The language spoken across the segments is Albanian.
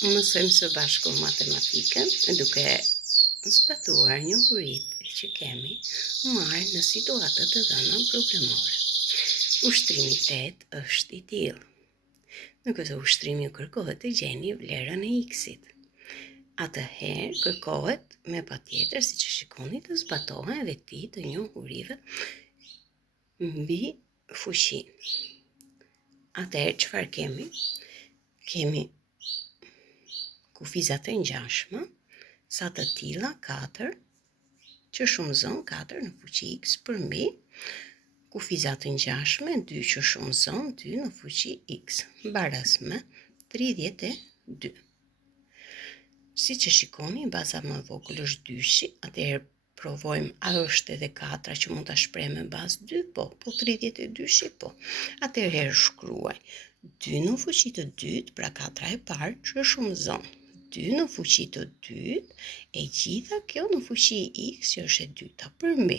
mësojmë së bashku matematikën duke zbatuar njohuritë që kemi marrë në situata të dhëna problemore. Ushtrimit 8 është i tillë. Në këtë ushtrim ju kërkohet të gjeni vlerën e x-it. Atëherë kërkohet me patjetër, siç e shikoni, të zbatohen veti të njohurive mbi fuqinë. Atëherë çfarë kemi? Kemi kufizat e ngjashme, sa të tilla 4, që shumëzon 4 në fuqi x përmbi kufizat të ngjashme 2 që shumëzon 2 në fuqi x, baraz me 32. Siç e shikoni, baza më e vogël është 2-shi, atëherë provojmë a është edhe 4 që mund ta shpreh me bazë 2, po 32-shi po. Atëherë shkruaj 2 në fuqi të dytë, pra 4 e parë që shumëzon 2 në fuqi të dytë, e gjitha kjo në fuqi x që është e dyta përmbi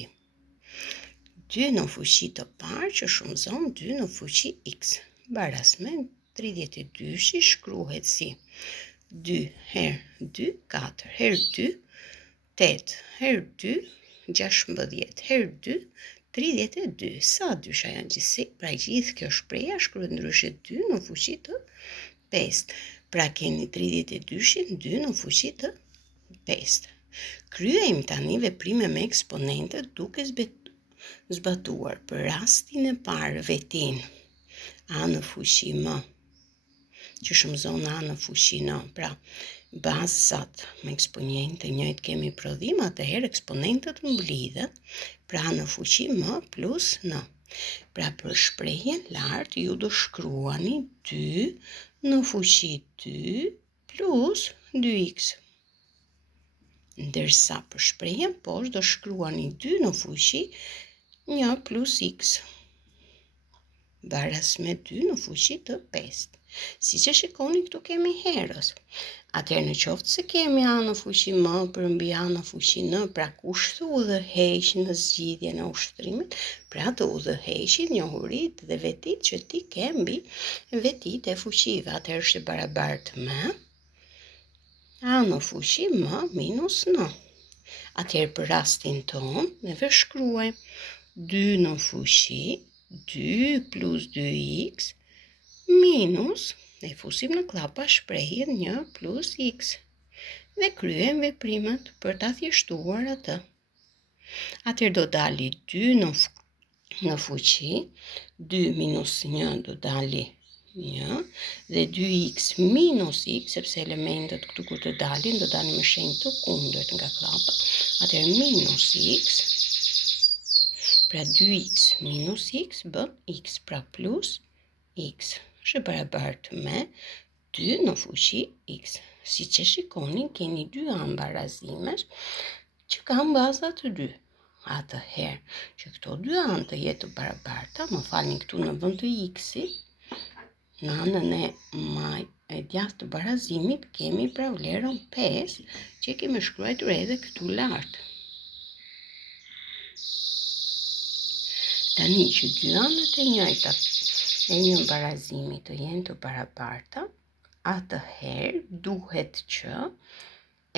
2 në fuqi të parë që shumëzon 2 në fuqi x, baraz me 32-shi shkruhet si 2 herë 2, 4 herë 2, 8 herë 2, 16 herë 2, 32. Sa dysha janë gjithsej? Pra gjithë kjo shpreha shkruhet ndryshe 2 në fuqi të 5. Pra keni 32-shin 2 në fuqi të 5. Kryejmë tani veprime me eksponentët duke zbatuar për rastin e parë vetin a në fuqi m, që shumëzon a në fuqi n. Pra bazat me eksponentë të njëjtë kemi prodhim, atëherë eksponentët mblidhen, pra a në fuqi m plus n. Pra për shprehjen lart ju do shkruani 2 në fuqi 2 plus 2x. Ndërsa për shprehjen poshtë do shkruani 2 në fuqi 1 plus x, baraz me 2 në fuqi të 5. Siç e shikoni, këtu kemi herës. Atëherë në qoftë se kemi a në fuqi m përmbi a në fuqi n, pra kush të udhëheq në zgjidhjen e ushtrimit, pra të udhëheqin njohuritë dhe vetit që ti ke mbi vetit e fuqive. Atëherë është e barabartë me a në fuqi m minus n. Atëherë për rastin ton, neve shkruajmë 2 në fuqi 2 plus 2x minus, e fusim në klapa shprehjen 1 plus x, dhe kryejmë veprimet për ta thjeshtuar atë. Atëherë do dali 2 në fuqi, 2 minus 1 do dali 1, dhe 2x minus x, sepse elementet këtu kur të dalin, do dalin me shenjë të kundërt nga klapa. Atëherë minus x, pra 2x minus x bën x, pra plus x, është barabartë me 2 në fuqi x. Siç e shikoni, keni dy anë barazimesh që kanë baza të dy. Atëherë që këto dy anë të jetë të barabarta, më falni, këtu në vend të x-it, në anën e djathtë të barazimit kemi pra vlerën 5 që kemi shkruar edhe këtu lart. Tani që dy anët e njëjta e një barazimi të jenë të barabarta, atëherë duhet që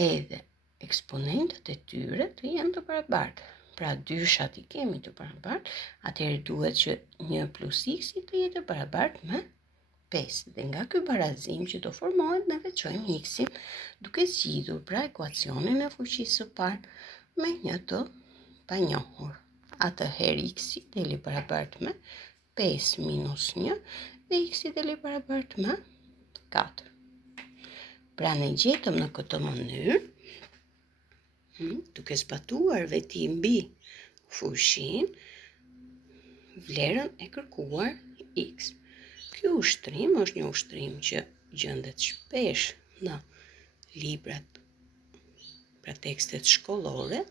edhe eksponentët e tyre të jenë të barabarta. Pra dyshat i kemi të barabartë, atëherë duhet që 1 plus x të jetë të barabartë me 5. Dhe nga ky barazim që do formohet, ne veçojmë x-in duke zgjidhur pra ekuacionin e fuqisë së parë me një të panjohur. Atëherë x-i deli barabartë me 5 minus 1 dhe x-i deli barabartë me 4. Pra ne gjetëm në këtë mënyrë, duke zbatuar veti mbi fuqinë, vlerën e kërkuar x. Ky ushtrim është një ushtrim që gjendet shpesh në librat, pra tekstet shkollore,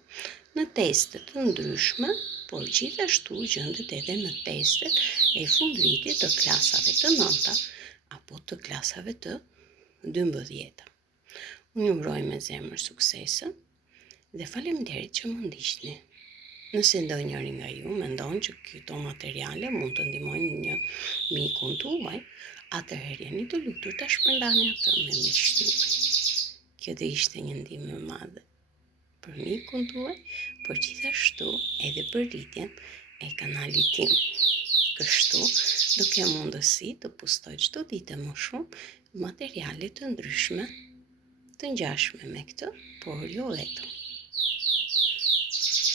në testet të ndryshme, por gjithashtu gjendet edhe në testet e fundvitit të klasave të 9-ta apo të klasave të 12-ta. Unë ju uroj me zemër suksese dhe faleminderit që më ndiqni. Nëse ndonjëri nga ju mendon që këto materiale mund të ndihmojnë një mikun tuaj, atëherë jeni të lutur ta shpërndani atë me miqtë tuaj. Kjo do ishte një ndihmë e madhe për mikun tuaj, por gjithashtu edhe për rritjen e kanalit tim. Kështu do kem mundësi të postoj çdo ditë më shumë materiale të ndryshme të ngjashme me këtë, por jo vetëm.